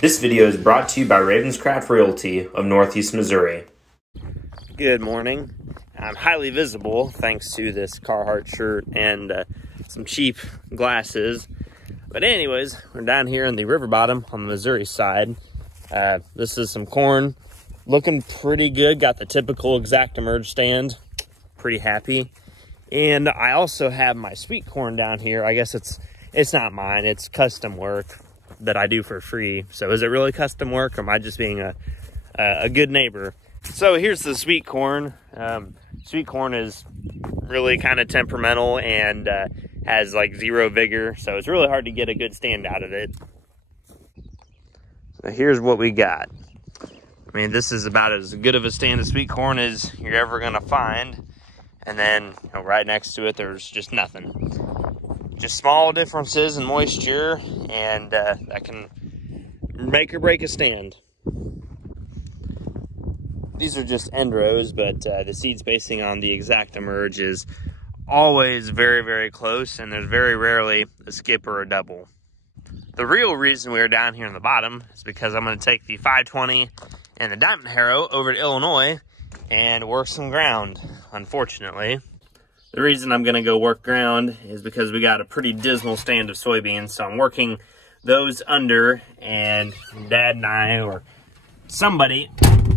This video is brought to you by Ravenscraft Realty of Northeast Missouri. Good morning. I'm highly visible thanks to this Carhartt shirt and some cheap glasses. But anyways, we're down here in the river bottom on the Missouri side. This is some corn. Looking pretty good. Got the typical ExactEmerge stand. Pretty happy. And I also have my sweet corn down here. I guess it's not mine. It's custom work that I do for free. So is it really custom work, or am I just being a good neighbor? So here's the sweet corn. Sweet corn is really kind of temperamental and has like zero vigor. So it's really hard to get a good stand out of it. So here's what we got. I mean, this is about as good of a stand of sweet corn as you're ever gonna find. And then right next to it, there's just nothing. Just small differences in moisture, and that can make or break a stand. These are just end rows, but the seed spacing on the ExactEmerge is always very, very close, and there's very rarely a skip or a double. The real reason we're down here in the bottom is because I'm going to take the 520 and the Diamond Harrow over to Illinois and work some ground, unfortunately. The reason I'm gonna go work ground is because we got a pretty dismal stand of soybeans, so I'm working those under, and Dad and I, or somebody,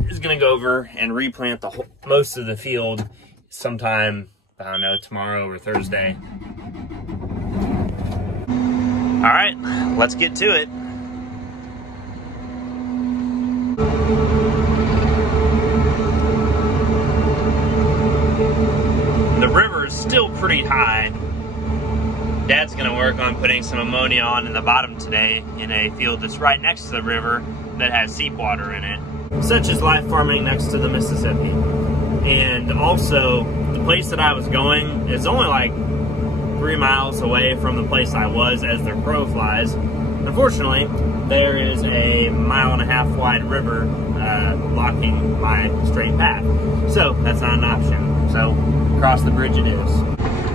is gonna go over and replant most of the field sometime, I don't know, tomorrow or Thursday. All right, let's get to it. The river is still pretty high. Dad's gonna work on putting some ammonia on in the bottom today in a field that's right next to the river that has seep water in it. Such as live farming next to the Mississippi. And also, the place that I was going is only like 3 miles away from the place I was as the crow flies. Unfortunately, there is a 1.5 mile wide river blocking my straight path. So that's not an option. So cross the bridge it is.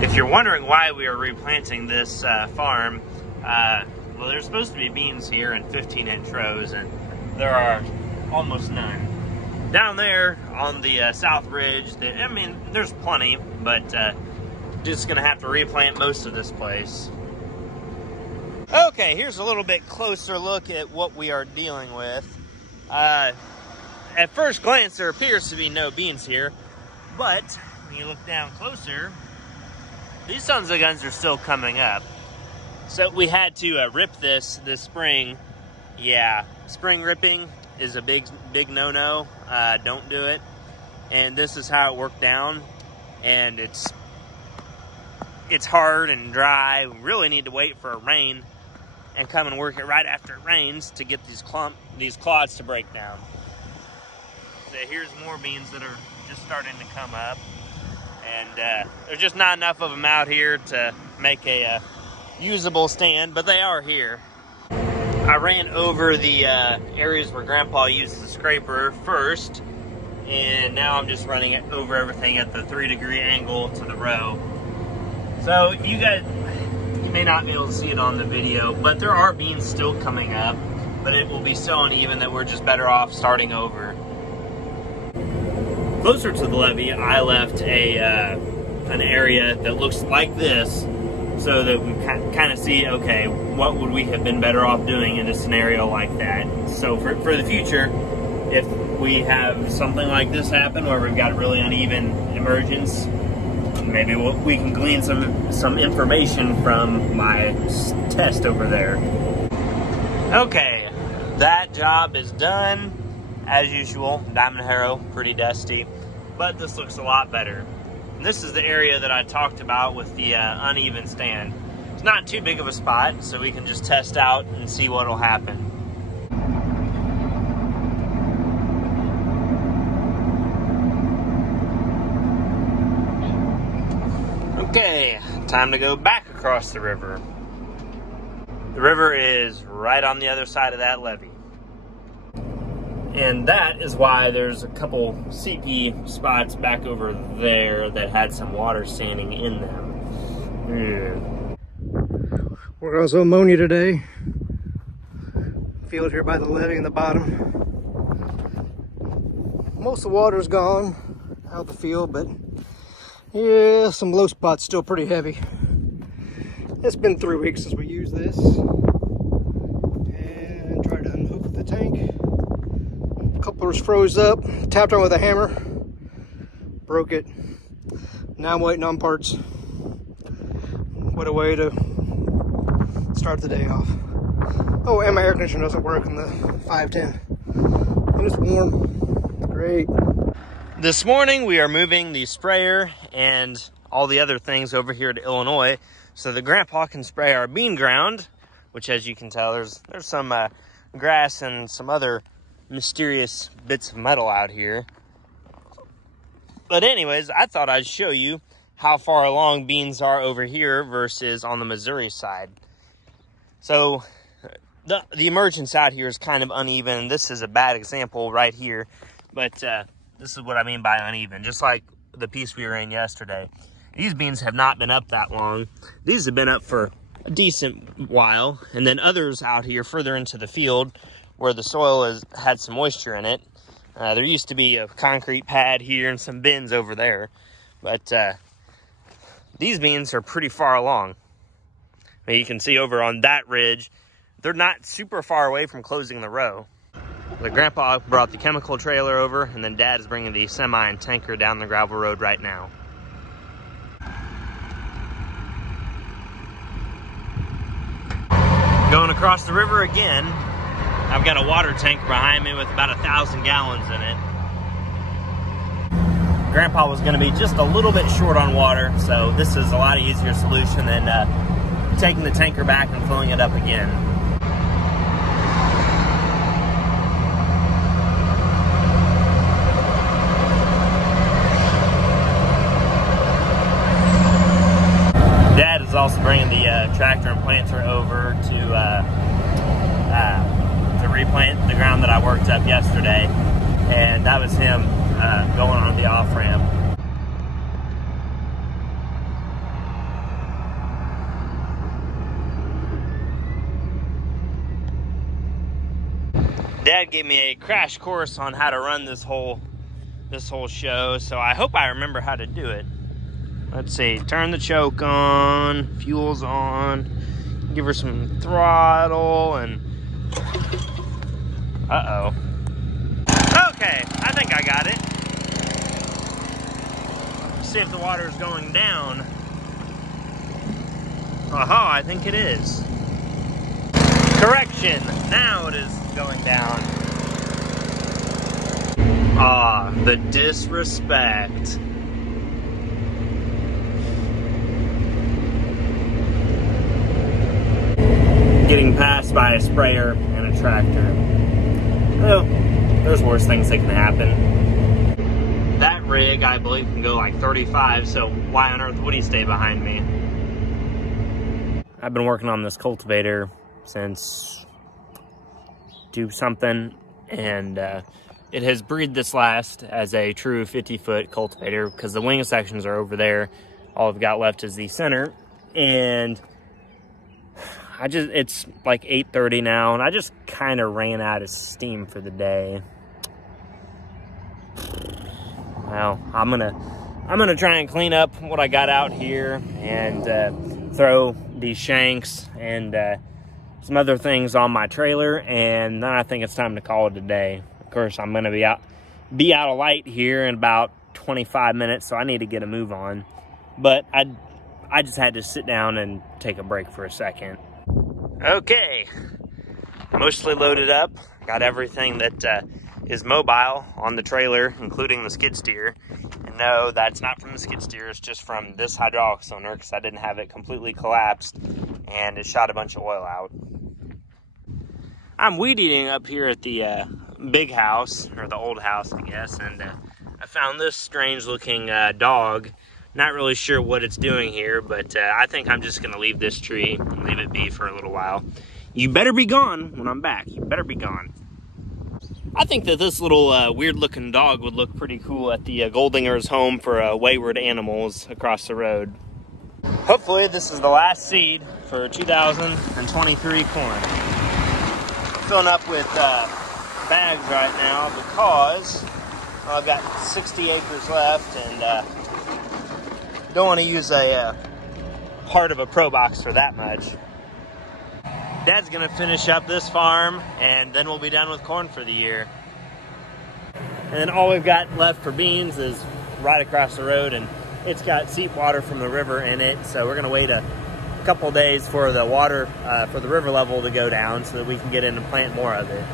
If you're wondering why we are replanting this farm, well, there's supposed to be beans here in 15-inch rows, and there are almost none. Down there on the south ridge, I mean, there's plenty, but just gonna have to replant most of this place. Okay, here's a little bit closer look at what we are dealing with. At first glance, there appears to be no beans here, but when you look down closer, these sons of guns are still coming up. So we had to rip this spring. Yeah, spring ripping is a big no-no. Don't do it. And this is how it worked down. And it's hard and dry. We really need to wait for a rain and come and work it right after it rains to get these clods to break down. So here's more beans that are just starting to come up. And there's just not enough of them out here to make a usable stand, but they are here. I ran over the areas where Grandpa used the scraper first, and now I'm just running it over everything at the 3-degree angle to the row. So you may not be able to see it on the video, but there are beans still coming up, but it will be so uneven that we're just better off starting over. Closer to the levee, I left an area that looks like this, so that we kind of see, okay, what would we have been better off doing in a scenario like that? So for the future, if we have something like this happen where we've got a really uneven emergence, maybe we can glean some information from my test over there. Okay, that job is done. As usual, Diamond Harrow, pretty dusty, but this looks a lot better. And this is the area that I talked about with the uneven stand. It's not too big of a spot, so we can just test out and see what'll happen. Okay, time to go back across the river. The river is right on the other side of that levee. And that is why there's a couple CP spots back over there that had some water standing in them. We're also ammonia today. field here by the levee in the bottom. Most of the water's gone out of the field, but yeah, some low spots still pretty heavy. It's been 3 weeks since we used this. And tried to unhook the tank. Couplers froze up, tapped on with a hammer, broke it. Now I'm waiting on parts. What a way to start the day off. Oh, and my air conditioner doesn't work in the 510. And it's warm. Great. This morning we are moving the sprayer and all the other things over here to Illinois so the grandpa can spray our bean ground, which, as you can tell, there's some grass and some other mysterious bits of metal out here. But anyways, I thought I'd show you how far along beans are over here versus on the Missouri side. So the emergence out here is kind of uneven. This is a bad example right here, but this is what I mean by uneven. Just like the piece we were in yesterday, these beans have not been up that long. These have been up for a decent while, and then others out here further into the field where the soil has had some moisture in it. There used to be a concrete pad here and some bins over there, but these beans are pretty far along. I mean, you can see over on that ridge, they're not super far away from closing the row. The grandpa brought the chemical trailer over, and then Dad is bringing the semi and tanker down the gravel road right now. Going across the river again. I've got a water tank behind me with about 1,000 gallons in it. Grandpa was gonna be just a little bit short on water, so this is a lot easier solution than taking the tanker back and filling it up again. Dad is also bringing the tractor and planter over to replant the ground that I worked up yesterday, and that was him going on the off-ramp. Dad gave me a crash course on how to run this whole show, so I hope I remember how to do it. Let's see, turn the choke on, fuel's on, give her some throttle, and uh-oh. Okay, I think I got it. Let's see if the water is going down. Aha, I think it is. Correction, now it is going down. Ah, the disrespect. Getting passed by a sprayer and a tractor. Well, there's worse things that can happen. That rig, I believe, can go like 35, so why on earth would he stay behind me? I've been working on this cultivator since do something, and it has breathed this last as a true 50-foot cultivator because the wing sections are over there. All I've got left is the center, and it's like 8:30 now, and I just kind of ran out of steam for the day. Well, I'm gonna try and clean up what I got out here and throw these shanks and some other things on my trailer, and then I think it's time to call it a day. Of course, I'm gonna be out of light here in about 25 minutes, so I need to get a move on. But I just had to sit down and take a break for a second. Okay, mostly loaded up. Got everything that is mobile on the trailer, including the skid steer. And no, that's not from the skid steer, it's just from this hydraulic cylinder because I didn't have it completely collapsed and it shot a bunch of oil out. I'm weed eating up here at the big house, or the old house, I guess, and I found this strange looking dog. Not really sure what it's doing here, but I think I'm just gonna leave this tree and leave it be for a little while. You better be gone when I'm back. You better be gone. I think that this little weird looking dog would look pretty cool at the Goldinger's home for wayward animals across the road. Hopefully this is the last seed for 2023 corn. filling up with bags right now because I've got 60 acres left and don't want to use a part of a Pro Box for that much. Dad's gonna finish up this farm and then we'll be done with corn for the year. And then all we've got left for beans is right across the road, and it's got seep water from the river in it, so we're gonna wait a couple days for the water for the river level to go down so that we can get in and plant more of it.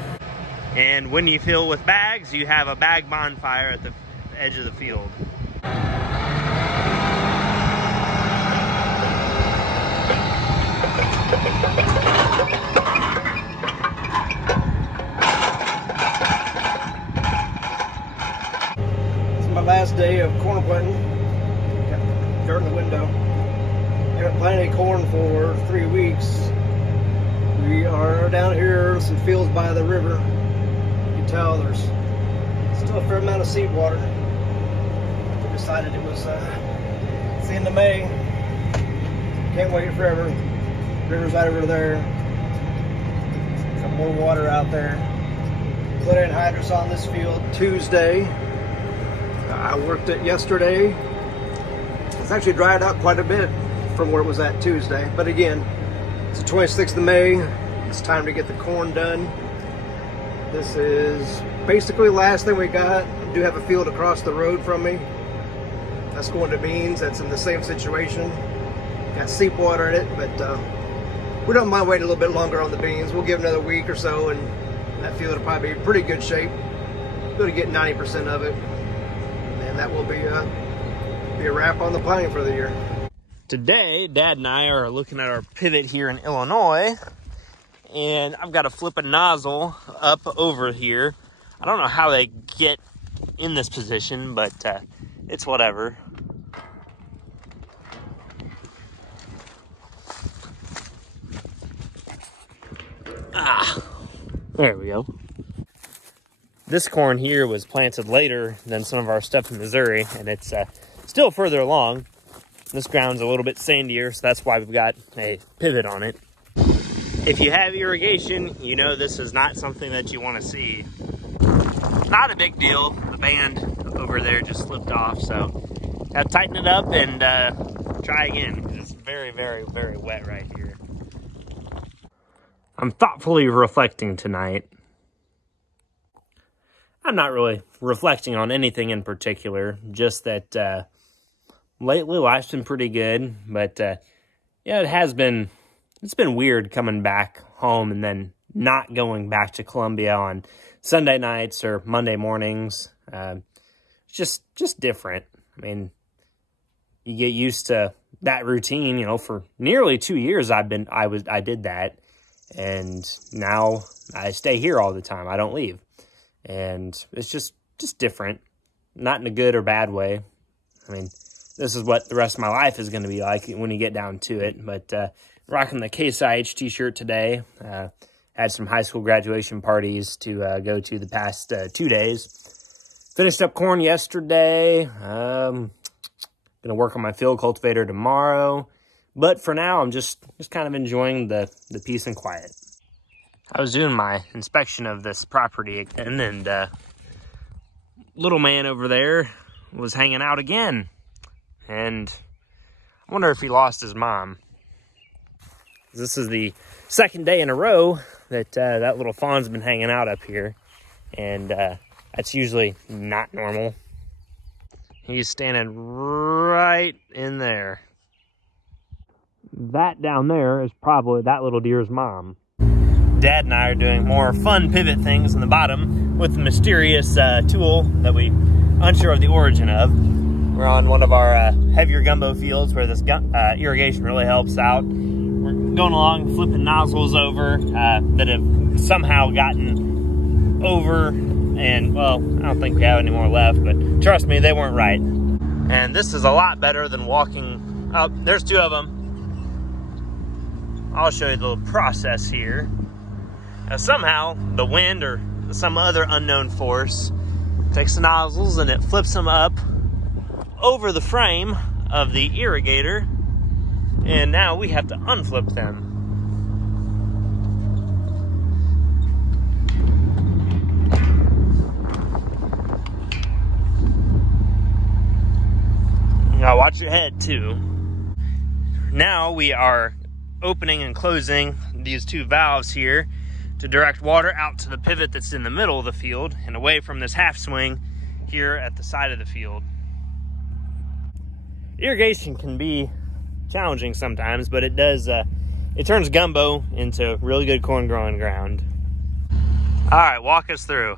And when you fill with bags, you have a bag bonfire at the edge of the field. It's my last day of corn planting. Got dirt in the window. I haven't planted any corn for 3 weeks. We are down here, some fields by the river. You can tell there's still a fair amount of seep water. We decided it was it's the end of May. Can't wait forever. River's right over there. Some more water out there. Put anhydrous on this field Tuesday. I worked it yesterday. It's actually dried out quite a bit from where it was at Tuesday. But again, it's the 26th of May. It's time to get the corn done. This is basically the last thing we got. I do have a field across the road from me. That's going to beans. That's in the same situation. Got seep water in it, but we don't mind waiting a little bit longer on the beans. We'll give another week or so, and that field will probably be in pretty good shape. Going to get 90% of it, and that will be a wrap on the planting for the year. Today, Dad and I are looking at our pivot here in Illinois, and I've got to flip a nozzle up over here. I don't know how they get in this position, but it's whatever. There we go. This corn here was planted later than some of our stuff in Missouri, and it's still further along. This ground's a little bit sandier, so that's why we've got a pivot on it. If you have irrigation, you know this is not something that you want to see. Not a big deal. The band over there just slipped off, so I'll tighten it up and try again. It's very, very, very wet right here. I'm thoughtfully reflecting tonight. I'm not really reflecting on anything in particular, just that lately life's been pretty good, but yeah, it's been weird coming back home and then not going back to Columbia on Sunday nights or Monday mornings. It's just different. I mean, you get used to that routine, you know. For nearly 2 years I did that, and now I stay here all the time. I don't leave. And it's just different, not in a good or bad way. I mean, this is what the rest of my life is going to be like when you get down to it. But rocking the Case IH t-shirt today. Had some high school graduation parties to go to the past 2 days. Finished up corn yesterday. Going to work on my field cultivator tomorrow. But for now, I'm just kind of enjoying the peace and quiet. I was doing my inspection of this property again, and little man over there was hanging out again. And I wonder if he lost his mom. This is the second day in a row that that little fawn's been hanging out up here. And that's usually not normal. He's standing right in there. That down there is probably that little deer's mom. Dad and I are doing more fun pivot things in the bottom with the mysterious tool that we unsure of the origin of. We're on one of our heavier gumbo fields where this irrigation really helps out. We're going along flipping nozzles over that have somehow gotten over, and well, I don't think we have any more left, but trust me, they weren't right. And this is a lot better than walking up. There's two of them. I'll show you the little process here. Now, somehow the wind or some other unknown force takes the nozzles and it flips them up over the frame of the irrigator, and now we have to unflip them. watch your head too. Now we are opening and closing these two valves here to direct water out to the pivot that's in the middle of the field and away from this half swing here at the side of the field. Irrigation can be challenging sometimes, but it does, it turns gumbo into really good corn growing ground. All right, walk us through.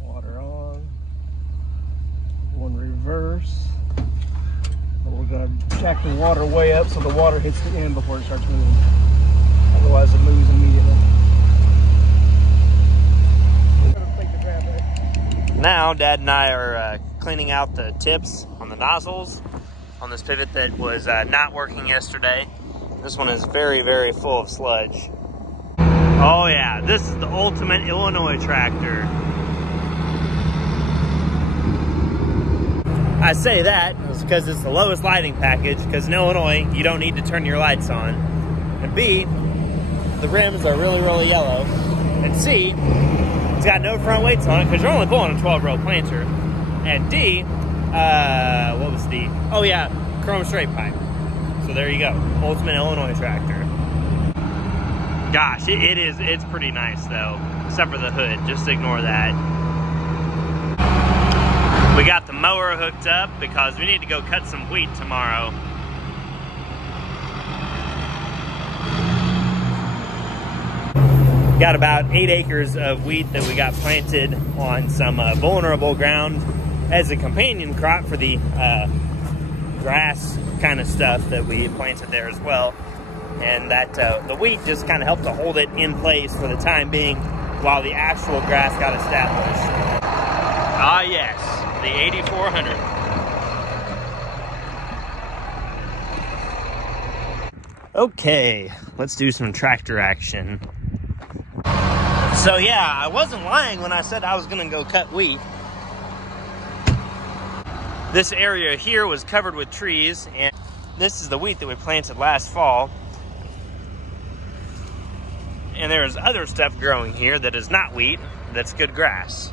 Water on, one reverse. We're gonna jack the water way up so the water hits the end before it starts moving. Otherwise it moves immediately. Now Dad and I are cleaning out the tips on the nozzles on this pivot that was not working yesterday. This one is very, very full of sludge. Oh yeah, this is the ultimate Illinois tractor. I say that because it's the lowest lighting package, because in Illinois, you don't need to turn your lights on. And B, the rims are really, really yellow. And C, it's got no front weights on it because you're only pulling a 12-row planter. And D, what was D? Oh yeah, chrome straight pipe. So there you go, ultimate Illinois tractor. Gosh, it's pretty nice though, except for the hood, just ignore that. We got the mower hooked up because we need to go cut some wheat tomorrow. Got about 8 acres of wheat that we got planted on some vulnerable ground as a companion crop for the grass kind of stuff that we planted there as well. And that the wheat just kind of helped to hold it in place for the time being while the actual grass got established. Ah yes, the 8400. Okay, let's do some tractor action. So yeah, I wasn't lying when I said I was gonna go cut wheat. This area here was covered with trees, and this is the wheat that we planted last fall. And there's other stuff growing here that is not wheat, that's good grass.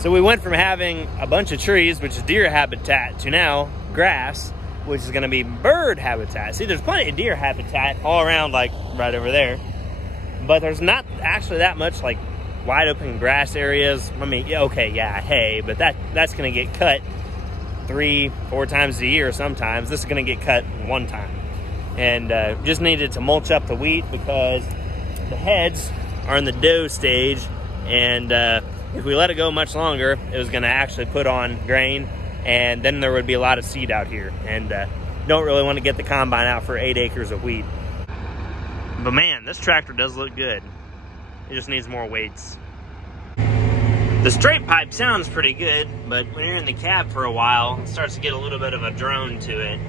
So we went from having a bunch of trees, which is deer habitat, to now grass, which is gonna be bird habitat. See, there's plenty of deer habitat all around, like right over there, but there's not actually that much like wide open grass areas. I mean, okay, yeah, hay, but that's gonna get cut 3-4 times a year sometimes. This is gonna get cut one time. And just needed to mulch up the wheat because the heads are in the dough stage, and if we let it go much longer, it was gonna actually put on grain, and then there would be a lot of seed out here, and don't really want to get the combine out for 8 acres of wheat. But man, this tractor does look good. It just needs more weights. The straight pipe sounds pretty good, but when you're in the cab for a while, it starts to get a little bit of a drone to it.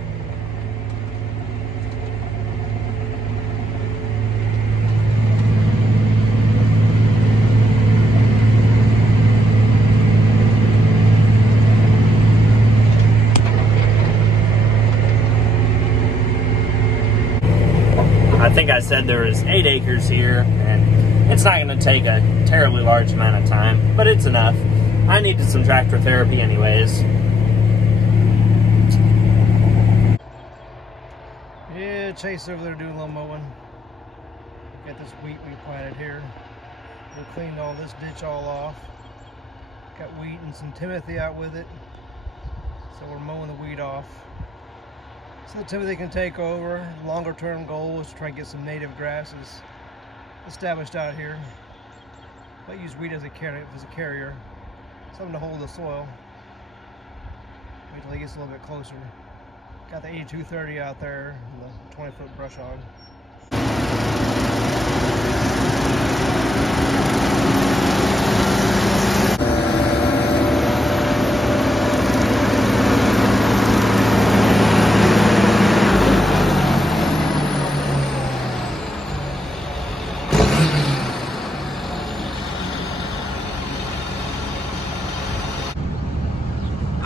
I think I said there was 8 acres here, and it's not going to take a terribly large amount of time, but it's enough. I needed some tractor therapy anyways. Yeah, Chase over there doing a little mowing. Got this wheat we planted here. We cleaned all this ditch all off. Got wheat and some Timothy out with it. So we're mowing the wheat off. So the Timothy can take over. Longer term goal is to try and get some native grasses established out here. But use wheat as a carrier. Something to hold the soil. Wait till he gets a little bit closer. Got the 8230 out there, and the 20-foot brush hog.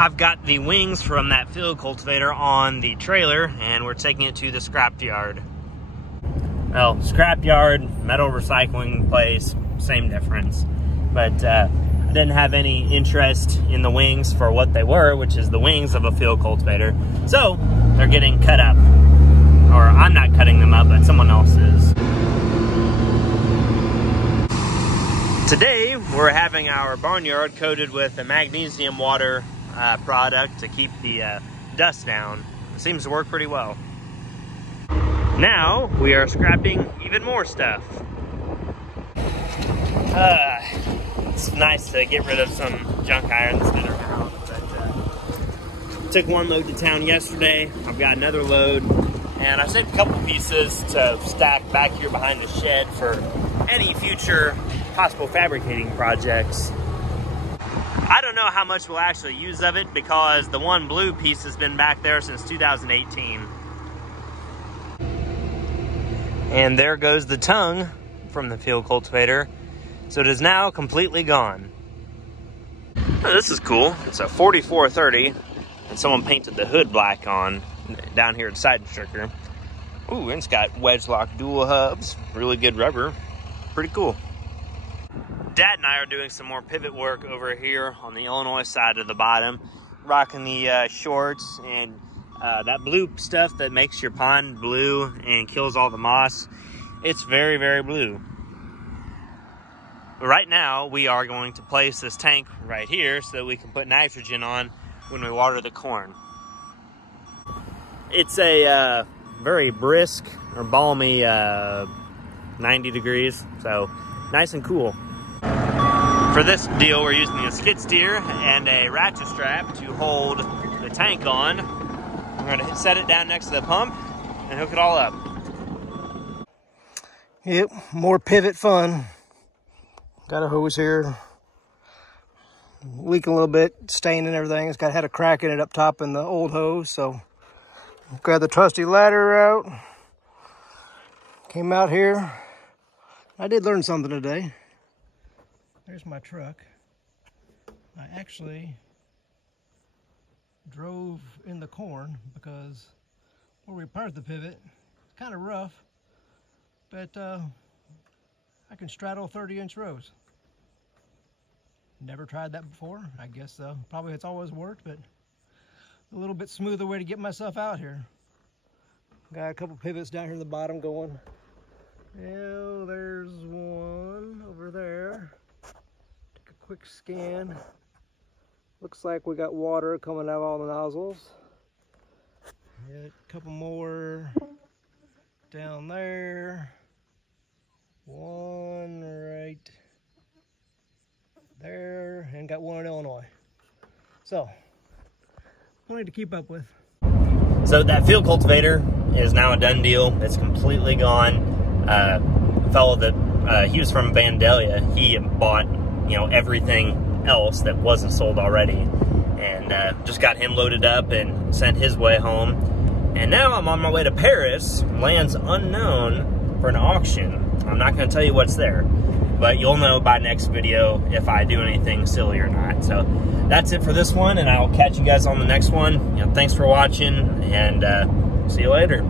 I've got the wings from that field cultivator on the trailer, and we're taking it to the scrap yard. Well, scrap yard, metal recycling place, same difference. But I didn't have any interest in the wings for what they were, which is the wings of a field cultivator. So they're getting cut up. Or I'm not cutting them up, but someone else is. Today, we're having our barnyard coated with a magnesium water product to keep the dust down. It seems to work pretty well. Now, we are scrapping even more stuff. It's nice to get rid of some junk irons that are around, but took one load to town yesterday. I've got another load, and I saved a couple pieces to stack back here behind the shed for any future possible fabricating projects. I don't know how much we'll actually use of it because the one blue piece has been back there since 2018. And there goes the tongue from the field cultivator. So it is now completely gone. Oh, this is cool. It's a 4430, and someone painted the hood black on down here at Side Stricker. Ooh, and it's got wedge lock dual hubs. Really good rubber. Pretty cool. Dad and I are doing some more pivot work over here on the Illinois side of the bottom, rocking the shorts and that blue stuff that makes your pond blue and kills all the moss. It's very, very blue. Right now, we are going to place this tank right here so that we can put nitrogen on when we water the corn. It's a very brisk or balmy 90 degrees, so nice and cool. For this deal, we're using a skid steer and a ratchet strap to hold the tank on. We're going to set it down next to the pump and hook it all up. Yep, more pivot fun. Got a hose here, leaking a little bit, staining everything. It's had a crack in it up top in the old hose, so grab the trusty ladder out. Came out here. I did learn something today. There's my truck. I actually drove in the corn because where we parked the pivot, it's kind of rough, but I can straddle 30-inch rows. Never tried that before. I guess probably it's always worked, but a little bit smoother way to get myself out here. Got a couple pivots down here at the bottom going. Oh, there's one over there. Take a quick scan. Looks like we got water coming out of all the nozzles. A couple more down there. One right there, and got one in Illinois. So, plenty to keep up with. So that field cultivator is now a done deal. It's completely gone. Fellow that he was from Vandalia. He bought, you know, everything else that wasn't sold already, and just got him loaded up and sent his way home. And now I'm on my way to Paris, lands unknown, for an auction. I'm not going to tell you what's there, but you'll know by next video if I do anything silly or not. So that's it for this one, and I'll catch you guys on the next one. You know, thanks for watching, and see you later.